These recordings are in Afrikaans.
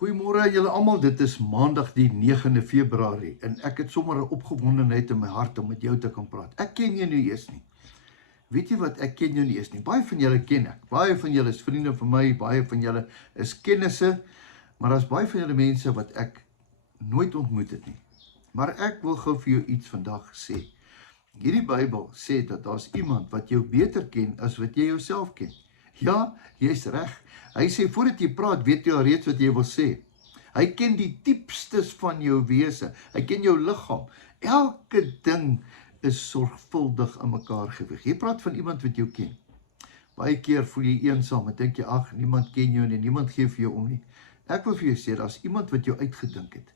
Goeiemôre aan julle almal, dit is maandag die 9de Februarie en ek het sommer 'n opgewondenheid in my hart om met jou te kan praat. Ek ken jou nie eers nie. Weet jy wat, ek ken jou nie eers nie. Baie van julle ken ek. Baie van julle is vriende van my, baie van julle is kennisse, maar daar's baie van julle mense wat ek nooit ontmoet het nie. Maar ek wil gou vir jou iets vandag sê. Hierdie Bybel sê dat daar's iemand wat jou beter ken as wat jy jouself ken. Ja, jy's reg. Hy sê, voordat jy praat, weet jy al reeds wat jy wil sê. Hy ken die diepstes van jou wese. Hy ken jou liggaam. Elke ding is sorgvuldig in mekaar geweg. Jy praat van iemand wat jou ken. Baie keer voel jy eensaam en dink jy, ag, niemand ken jou nie, niemand gee vir jou om nie. Ek wil vir jou sê, daar's iemand wat jou uitgedink het.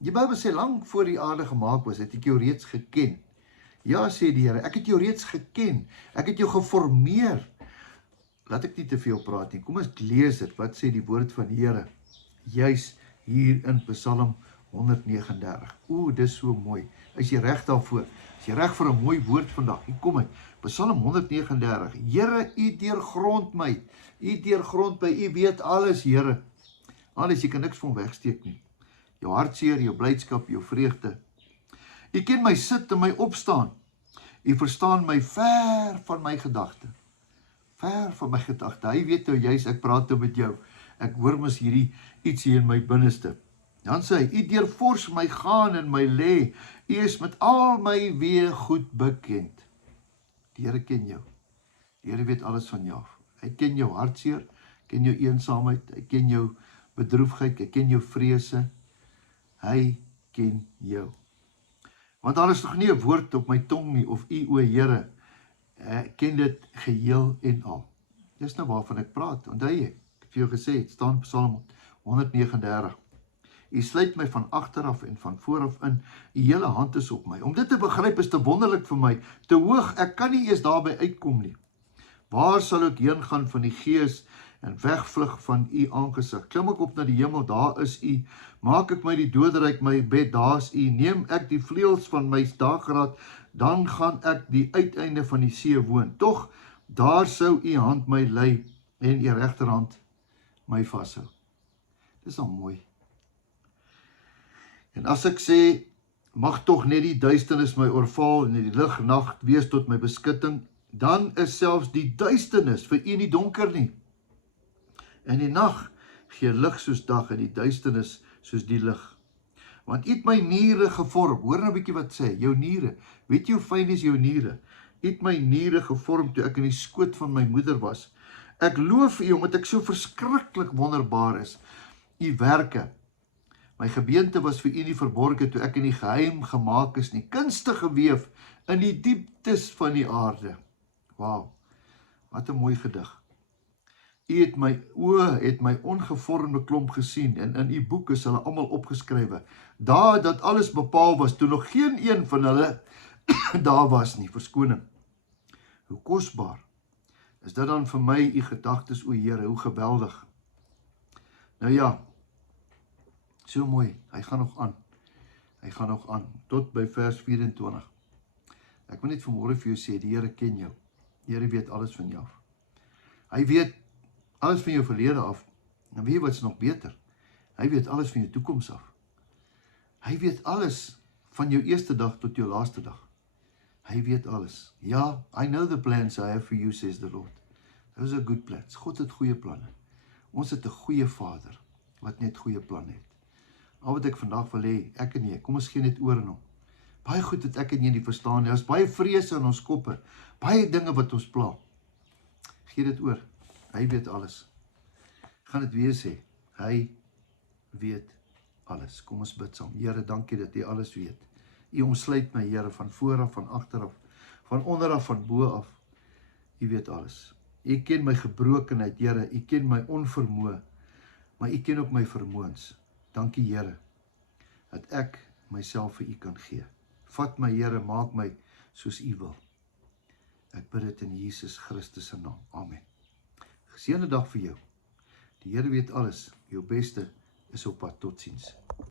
Die Bybel sê, lank voor die aarde gemaak was, het ek jou reeds geken. Ja, sê die Here, ek het jou reeds geken. Ek het jou geformeer. Laat ek nie te veel praat nie. Kom ons lees dit. Wat sê die woord van die Here? Juis hier in Psalm 139. Dis so mooi. Is jy reg daarvoor? Is jy reg vir 'n mooi woord vandag? Hier kom hy. Psalm 139. Here, U deurgrond my. U deurgrond my. U weet alles, Here. Alles, jy kan niks van wegsteek nie. Jou hartseer, jou blydskap, jou vreugde. U ken my sit en my opstaan. U verstaan my ver van my gedagte. Ver van my gedagte. Hy weet nou juist, ek praat nou met jou. Ek hoor mos hierdie iets hier in my binneste. Dan sê hy, U deurvors my gaan en my lê. U is met al my weë goed bekend. Die Here ken jou. Die Here weet alles van jou. Hy ken jou hartseer, ken jou eensaamheid, hy ken jou bedroefheid, hy ken jou vrese. Hy ken jou. Want daar is nog nie 'n woord op my tong nie, of U, o Here, ken dit geheel en al. Dis nou waarvan ek praat. Onthou jy, ek het vir jou gesê, het staan Psalm 139. U sluit my van agteraf en van vooraf in, U hele hand is op my. Om dit te begryp is te wonderlik vir my, te hoog, ek kan nie eers daarby uitkom nie. Waar sal ek heen gaan van die gees en wegvlug van U aangesig? Klim ek op na die hemel, daar is U. Maak ek my die doderyk my bed, daar is U. Neem ek die vleuels van my dageraad, dan gaan ek die uiteinde van die see woon. Tog, daar sou U hand my lei en U regterhand my vashou. Dis al mooi. En as ek sê, mag tog net die duisternis my oorval en die lig nag wees tot my beskutting, dan is selfs die duisternis vir U nie donker nie. En die nag gee lig soos dag en die duisternis soos die lig. Want U het my niere gevorm. Hoor nou 'n bietjie wat sê, jou niere. Weet jy hoe fyn is jou niere? U het my niere gevorm toe ek in die skoot van my moeder was. Ek loof U omdat ek so verskriklik wonderbaar is. U werke. My gebeente was vir U nie verborge toe ek in die geheim gemaak is nie. Kunstig geweef in die dieptes van die aarde. Wow, wat 'n mooi gedig. U het my oë, het my ongevormde klomp gesien en in U boek is hulle almal opgeskrywe. Daar dat alles bepaal was, toe nog geen een van hulle daar was nie, verskoning. Hoe kosbaar is dit dan vir my, U gedagtes, o Here, hoe geweldig. Nou ja, so mooi, hy gaan nog aan. Hy gaan nog aan, tot by vers 24. Ek wil net vanmôre vir jou sê, die Here ken jou. Die Here weet alles van jou. Hy weet alles van jou verlede af. En weet jy wat's nog beter? Hy weet alles van jou toekoms af. Hy weet alles van jou eerste dag tot jou laaste dag. Hy weet alles. Ja, I know the plans I have for you, says the Lord. Those are good plans. God het goeie planne. Ons het 'n goeie Vader wat net goeie planne het. Al wat ek vandag wil hê, ek en jy, kom ons gee net oor aan hom. Baie goed het ek en jy nie verstaan nie. Daar's baie vrese in ons koppe. Baie dinge wat ons pla. Gee dit oor. Hy weet alles. Ek gaan dit weer sê. Hy weet alles. Kom ons bid saam. Here, dankie dat U alles weet. U omsluit my, Here, van vooraf, van agteraf, van onderaf, van bo af. U weet alles. U ken my gebrokenheid, Here. U ken my onvermoë, maar U ken ook my vermoëns. Dankie, Here, dat ek myself vir U kan gee. Vat my, Here, maak my soos U wil. Ek bid dit in Jesus Christus se naam. Amen. Geseënde dag vir jou. Die Here weet alles. Jou beste is op pad. Totsiens.